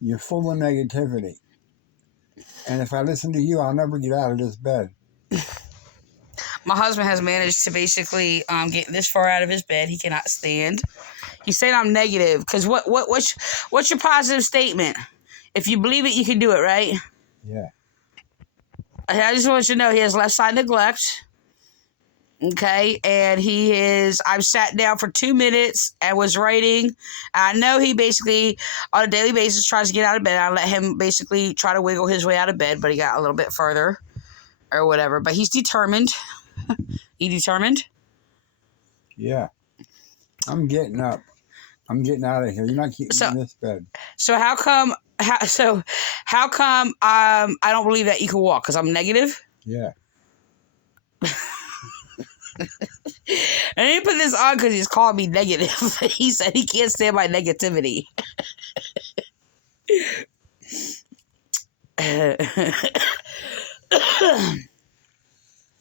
You're full of negativity. And if I listen to you, I'll never get out of this bed. My husband has managed to basically get this far out of his bed. He cannot stand. He's saying I'm negative because what's your positive statement? If you believe it, you can do it, right? Yeah. I just want you to know he has left side neglect. Okay, and I've sat down for 2 minutes and was writing. I know he basically, on a daily basis, tries to get out of bed. I let him basically try to wiggle his way out of bed, but he got a little bit further or whatever. But he's determined. You determined? Yeah. I'm getting up. I'm getting out of here. You're not keeping me in this bed. So how come? How come? I don't believe that you can walk because I'm negative. Yeah. I didn't put this on because he's called me negative. He said he can't stand my negativity.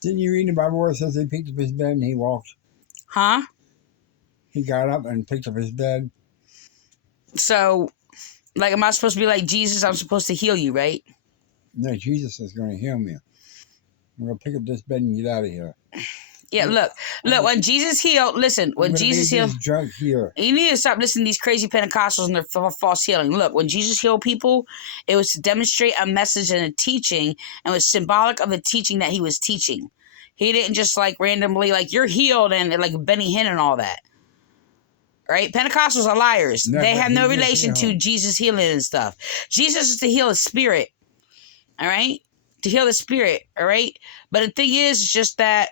Didn't you read in the Bible where it says he picked up his bed and he walked? Huh? He got up and picked up his bed. So, like, am I supposed to be like Jesus? I'm supposed to heal you, right? No, Jesus is going to heal me. I'm going to pick up this bed and get out of here. Yeah, look. When Jesus healed, listen. When Jesus healed, drunk here. You need to stop listening to these crazy Pentecostals and their false healing. Look, when Jesus healed people, it was to demonstrate a message and a teaching, and was symbolic of the teaching that he was teaching. He didn't just like randomly like you're healed and like Benny Hinn and all that. Right? Pentecostals are liars. No, they but have he no did relation heal. to Jesus healing and stuff. Jesus is to heal the spirit. All right? To heal the spirit. All right? But the thing is, it's just that,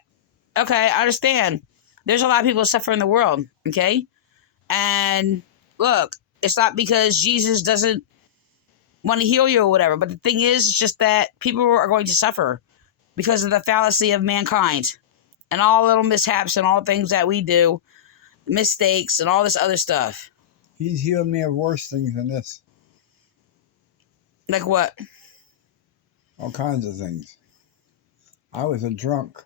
okay, I understand. There's a lot of people suffering in the world. Okay? And look, it's not because Jesus doesn't want to heal you or whatever. But the thing is, it's just that people are going to suffer because of the fallacy of mankind and all little mishaps and all things that we do, mistakes and all this other stuff. He's healed me of worse things than this. Like what? All kinds of things. I was a drunk.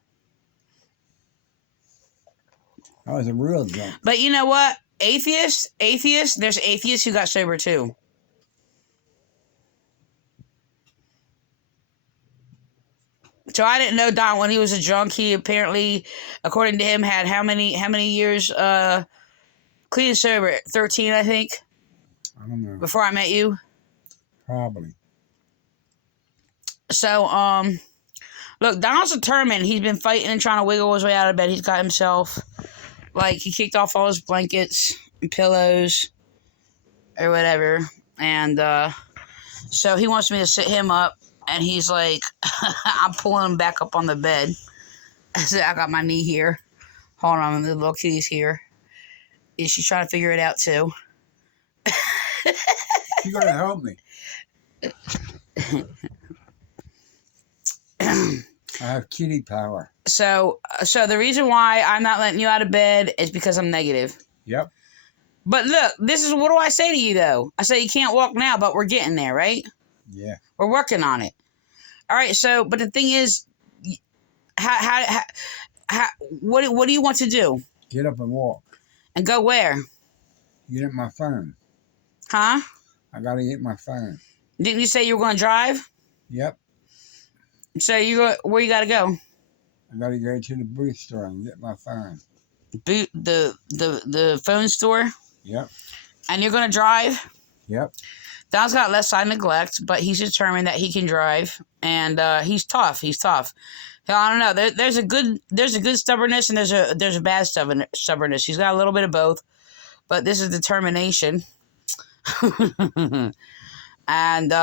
I was a real drunk. But you know what? Atheists, there's atheists who got sober too. So I didn't know Don when he was a drunk. He apparently, according to him, had how many years clean and sober? 13, I think. I don't know. Before I met you. Probably. So look, Donald's determined. He's been fighting and trying to wiggle his way out of bed. He's got himself, like, he kicked off all his blankets and pillows or whatever. And so he wants me to sit him up. And he's like, I'm pulling him back up on the bed. I said, I got my knee here. Hold on, the little kitty's here. Yeah, she's trying to figure it out too. She's going to help me. I have kitty power. So the reason why I'm not letting you out of bed is because I'm negative. Yep. But look, this is what do I say to you though? I say you can't walk now, but we're getting there, right? Yeah. We're working on it. All right. So, but the thing is, how what do you want to do? Get up and walk. And go where? Get at my phone. Huh? I got to get my phone. Didn't you say you were going to drive? Yep. So where you got to go? I got to go to the booth store and get my phone. The phone store? Yep. And you're going to drive? Yep. Don's got left side neglect, but he's determined that he can drive, and he's tough. He's tough. I don't know. There's a good stubbornness and there's a bad stubbornness. He's got a little bit of both, but this is determination. And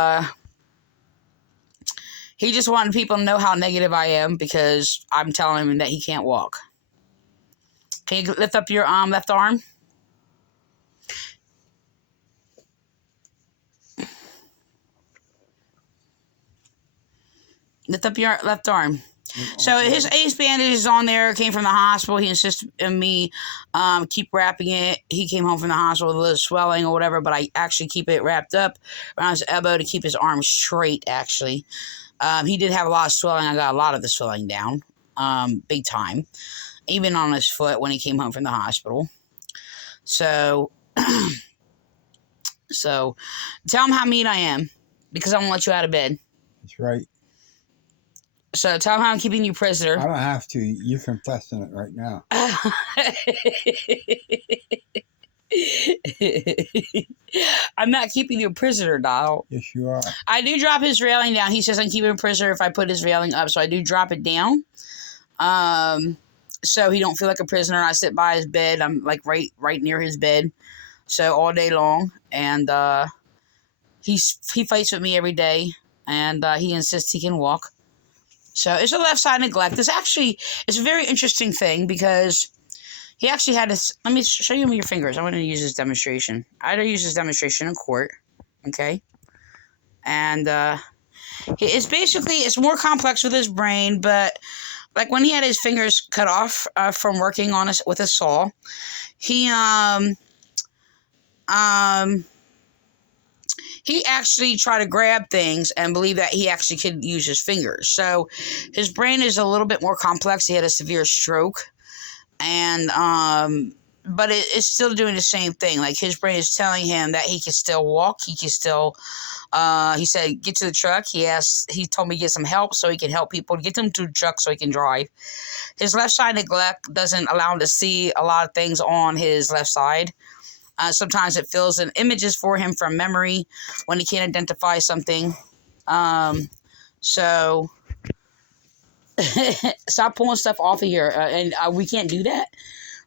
he just wanted people to know how negative I am because I'm telling him that he can't walk. Can you lift up your left arm? Lift up your left arm. So his ace bandage is on there. Came from the hospital. He insisted on me keep wrapping it. He came home from the hospital with a little swelling or whatever, but I actually keep it wrapped up around his elbow to keep his arm straight, actually. He did have a lot of swelling. I got a lot of the swelling down, big time, even on his foot when he came home from the hospital. So So tell him how mean I am because I won't let you out of bed. That's right. So tell him how I'm keeping you I prisoner. don't have to. You're confessing it right now. I'm not keeping you a prisoner, Donald. Yes, you are. I do drop his railing down. He says I'm keeping him a prisoner if I put his railing up, so I do drop it down. So he don't feel like a prisoner. I sit by his bed. I'm like right near his bed, so all day long, and he fights with me every day, and he insists he can walk. So it's a left side neglect. It's a very interesting thing because he actually had this. Let me show you your fingers. I want to use this demonstration. I don't use this demonstration in court, okay? And it's more complex with his brain, but like when he had his fingers cut off from working on us with a saw, he actually tried to grab things and believed that he actually could use his fingers. So his brain is a little bit more complex. He had a severe stroke, and but it's still doing the same thing. Like his brain is telling him that he can still walk. He can still. He said, "Get to the truck." He told me to get some help so he can help people. Get them to the truck so he can drive. His left side neglect doesn't allow him to see a lot of things on his left side. Sometimes it fills in images for him from memory when he can't identify something. So stop pulling stuff off of here, and we can't do that.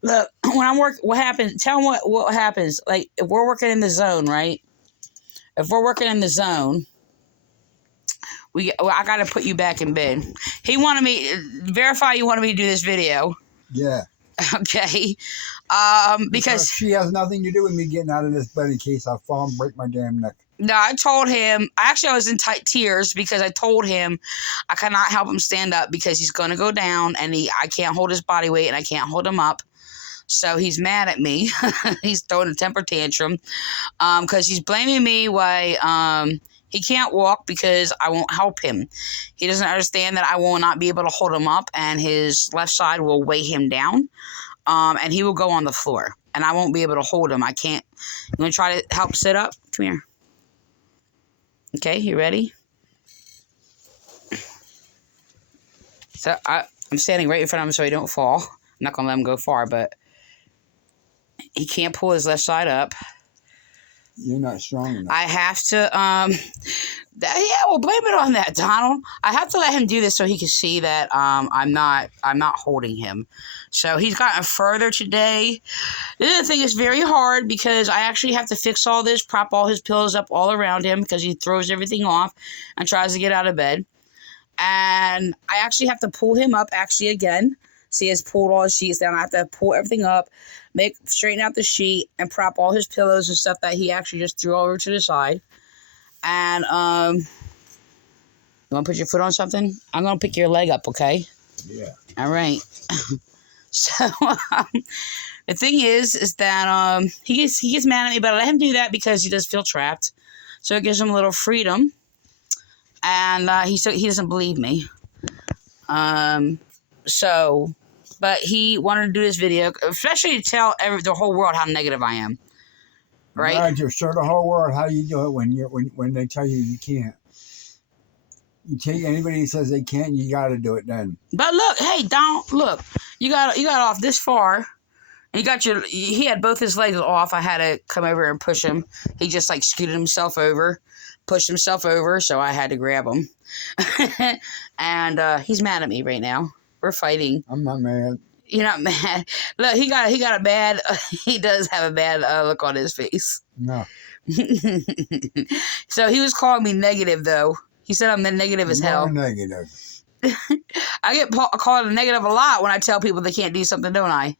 Look, when what happens? Tell him what happens. Like if we're working in the zone, right? If we're working in the zone, I got to put you back in bed. He wanted me verify. You wanted me to do this video. Yeah. Okay. Because she has nothing to do with me getting out of this bed in case I fall and break my damn neck. No, I told him. I was in tight tears because I told him I cannot help him stand up because he's going to go down and I can't hold his body weight and I can't hold him up. So he's mad at me. He's throwing a temper tantrum because he's blaming me why he can't walk because I won't help him. He doesn't understand that I will not be able to hold him up and his left side will weigh him down and he will go on the floor and I won't be able to hold him. I can't. You want to try to help sit up? Come here. Okay, you ready? So I'm standing right in front of him so he don't fall. I'm not going to let him go far, but he can't pull his left side up. You're not strong enough. I have to, well, blame it on that, Donald. I have to let him do this so he can see that I'm not holding him. So he's gotten further today. The other thing is very hard because I actually have to fix all this, prop all his pillows up all around him because he throws everything off and tries to get out of bed. And I actually have to pull him up again. So he has pulled all his sheets down. I have to pull everything up, straighten out the sheet, and prop all his pillows and stuff that he actually just threw over to the side. And you want to put your foot on something? I'm going to pick your leg up, okay? Yeah. All right. So the thing is that he gets mad at me, but I let him do that because he does feel trapped. So it gives him a little freedom. And he doesn't believe me. But he wanted to do this video, especially to tell the whole world how negative I am. Right? Right, just show the whole world how you do it when they tell you you can't. You take anybody who says they can't, you got to do it then. But look, hey, look, you got off this far. And he had both his legs off. I had to come over and push him. He just like scooted himself over, pushed himself over, so I had to grab him. And he's mad at me right now. We're fighting. I'm not mad. You're not mad. Look, he got a bad. He does have a bad look on his face. No. So he was calling me negative, though. He said I'm negative as hell. Negative. I get called a negative a lot when I tell people they can't do something, don't I?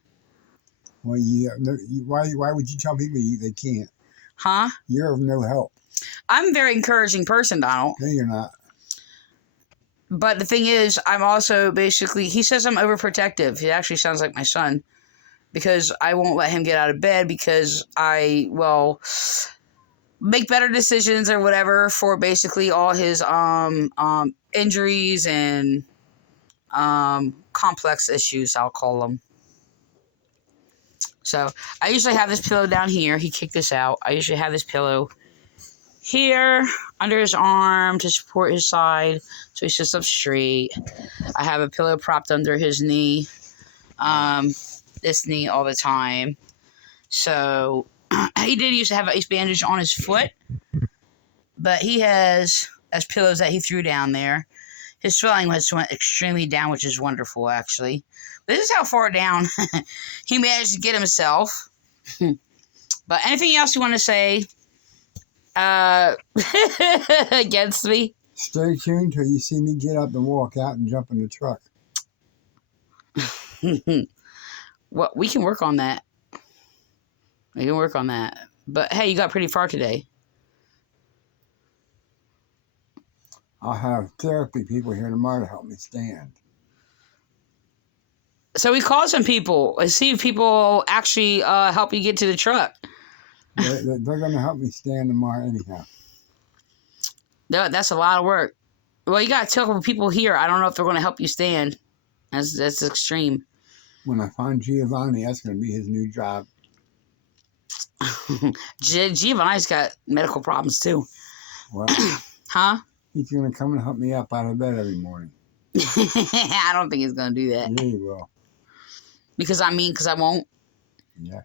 Well, why would you tell people they can't? Huh? You're of no help. I'm a very encouraging person, Donald. No, you're not. But the thing is, I'm also basically, he says I'm overprotective. He actually sounds like my son. Because I won't let him get out of bed because I will make better decisions or whatever for basically all his injuries and complex issues, I'll call them. So I usually have this pillow down here. He kicked this out. I usually have this pillow here under his arm to support his side so he sits up straight. I have a pillow propped under his knee, this knee all the time. So he did used to have an ice bandage on his foot, but he has pillows that he threw down there. His swelling went extremely down, which is wonderful, actually. This is how far down he managed to get himself. But anything else you want to say against me? Stay tuned till you see me get up and walk out and jump in the truck. Well, we can work on that. We can work on that. But hey, you got pretty far today. I'll have therapy people here tomorrow to help me stand. So we called some people. Let's see if people actually help you get to the truck. They're going to help me stand tomorrow anyhow. That's a lot of work. Well, you got to tell people here. I don't know if they're going to help you stand. That's extreme. When I find Giovanni, that's going to be his new job. Giovanni's got medical problems too. Well, huh? He's going to come and help me up out of bed every morning. I don't think he's going to do that. Yeah, he will. Because I won't. Yeah.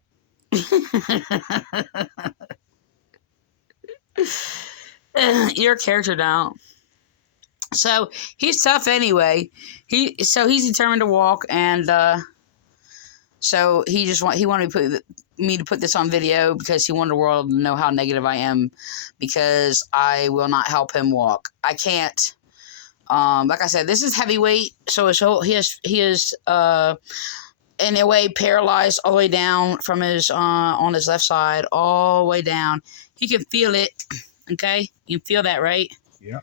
You're a character now. So he's tough anyway. He's determined to walk, and so he wanted me to put this on video because he wanted the world to know how negative I am because I will not help him walk. I can't. Like I said, this is heavyweight, so he is in a way paralyzed all the way down from his on his left side, all the way down. He can feel it. Okay, you can feel that, right? Yeah.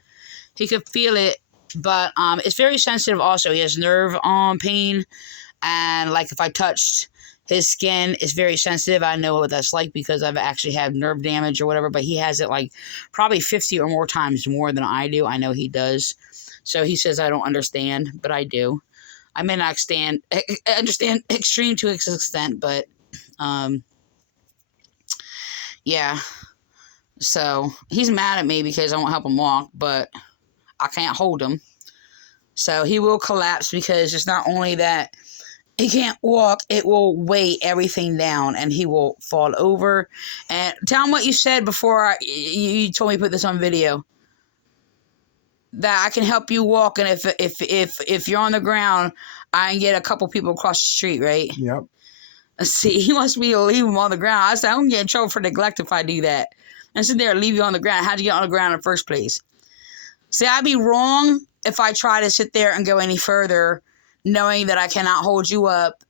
He can feel it, but it's very sensitive. Also, he has nerve pain, and like if I touched his skin, it's very sensitive. I know what that's like because I've actually had nerve damage or whatever. But he has it like probably 50 or more times more than I do. I know he does. So he says I don't understand, but I do. I may not understand extreme to an extent, but yeah. So he's mad at me because I won't help him walk, but I can't hold him. So he will collapse because it's not only that he can't walk, it will weigh everything down and he will fall over. And tell him what you said before you told me to put this on video. That I can help you walk, and if you're on the ground, I can get a couple people across the street, right? Yep. See, he wants me to leave him on the ground. I said, I'm going to get in trouble for neglect if I do that. And sit there and leave you on the ground. How'd you get on the ground in the first place? See, I'd be wrong if I try to sit there and go any further knowing that I cannot hold you up.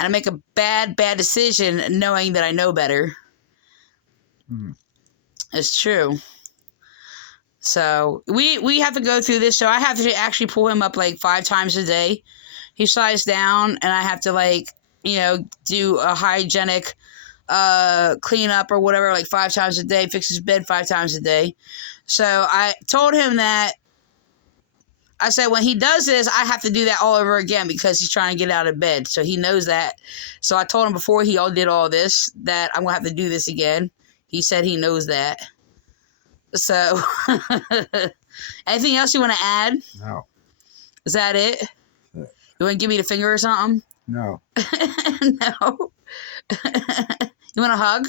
And I make a bad decision knowing that I know better. Mm. It's true. So we have to go through this. So I have to actually pull him up like 5 times a day. He slides down and I have to do a hygienic clean up or whatever, like 5 times a day, fix his bed 5 times a day. So I told him that, I said, when he does this, I have to do that all over again because he's trying to get out of bed. So he knows that. So I told him before he did all this that I'm going to have to do this again. He said he knows that. So anything else you want to add? No. Is that it? You want to give me the finger or something? No. No. You want a hug?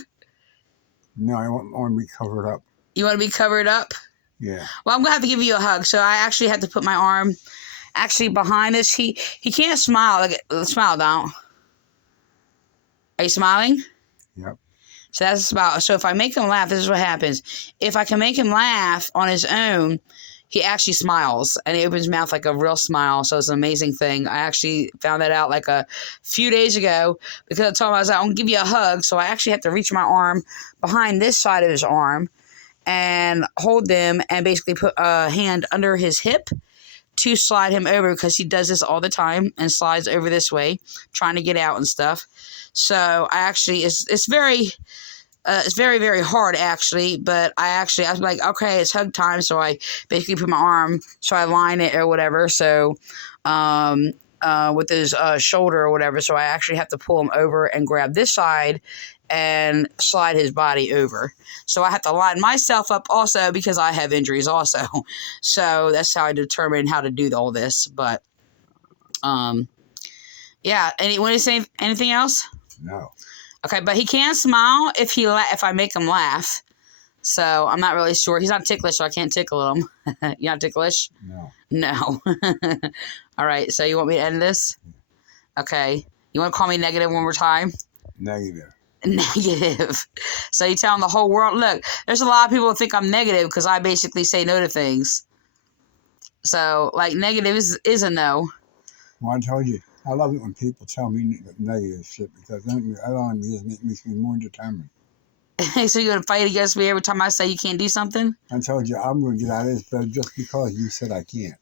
No, I want to be covered up. You want to be covered up? Yeah. Well, I'm going to have to give you a hug. So I actually had to put my arm behind this. He can't smile. Smile down. Are you smiling? Yep. So that's about. So if I make him laugh, this is what happens. If I can make him laugh on his own, he actually smiles and he opens his mouth like a real smile. So it's an amazing thing. I actually found that out like a few days ago because I told him I was like, I'm gonna give you a hug. So I actually have to reach my arm behind this side of his arm and hold them and basically put a hand under his hip to slide him over because he does this all the time and slides over this way, trying to get out and stuff. So I actually, it's very, very hard actually, but I was like, okay, it's hug time. So I basically put my arm, so I line it or whatever. So, with his shoulder or whatever. So I actually have to pull him over and grab this side and slide his body over. So I have to line myself up also because I have injuries also. So that's how I determine how to do all this. But yeah. Want to say anything else? No. Okay, but he can smile if I make him laugh. So I'm not really sure. He's not ticklish, so I can't tickle him. You not ticklish? No. No. All right, so you want me to end this? Okay. You want to call me negative one more time? Negative. Negative. So you tell the whole world, look, there's a lot of people who think I'm negative because I basically say no to things. So, like, negative is a no. Well, I told you, I love it when people tell me negative shit because that makes me more determined. So you're going to fight against me every time I say you can't do something? I told you I'm going to get out of this bed just because you said I can't.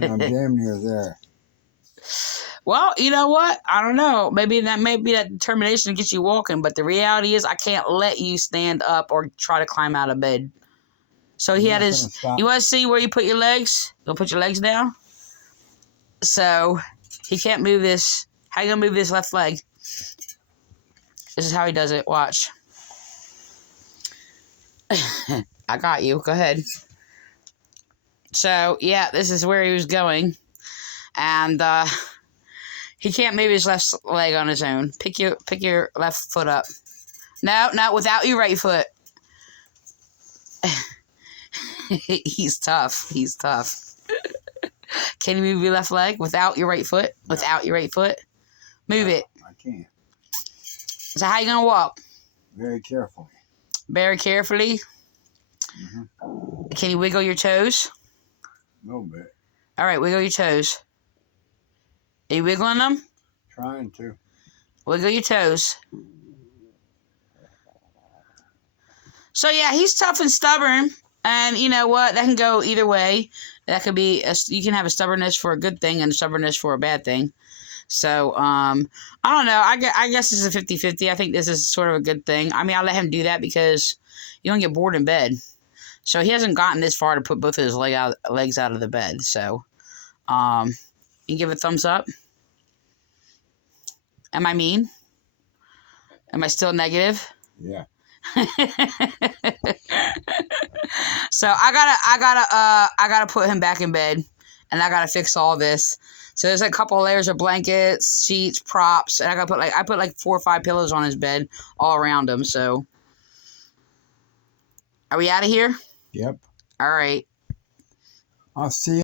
And I'm damn near there. Well, you know what? I don't know. Maybe that determination gets you walking, but the reality is I can't let you stand up or try to climb out of bed. So he had his... You want to see where you put your legs? You'll put your legs down? So he can't move this. How you going to move this left leg? This is how he does it. Watch. I got you. Go ahead. So, yeah, this is where he was going. And he can't move his left leg on his own. Pick your left foot up. No, without your right foot. He's tough. He's tough. Can you move your left leg without your right foot? No. Without your right foot? Move it. I can't. So how you going to walk? Very carefully. Very carefully? Mm-hmm. Can you wiggle your toes? A little bit. All right, wiggle your toes. Are you wiggling them? Trying to. Wiggle your toes. So, yeah, he's tough and stubborn. And you know what? That can go either way. That could be... you can have a stubbornness for a good thing and a stubbornness for a bad thing. So, I don't know. I guess this is a 50-50. I think this is sort of a good thing. I mean, I let him do that because you don't get bored in bed. So, he hasn't gotten this far to put both of his legs out of the bed. So, you give it a thumbs up? Am I mean? Am I still negative? Yeah. So, I gotta put him back in bed. And I gotta fix all this. So there's a couple layers of blankets, sheets, props, and I put like 4 or 5 pillows on his bed all around him. So are we out of here? Yep. All right. I'll see you.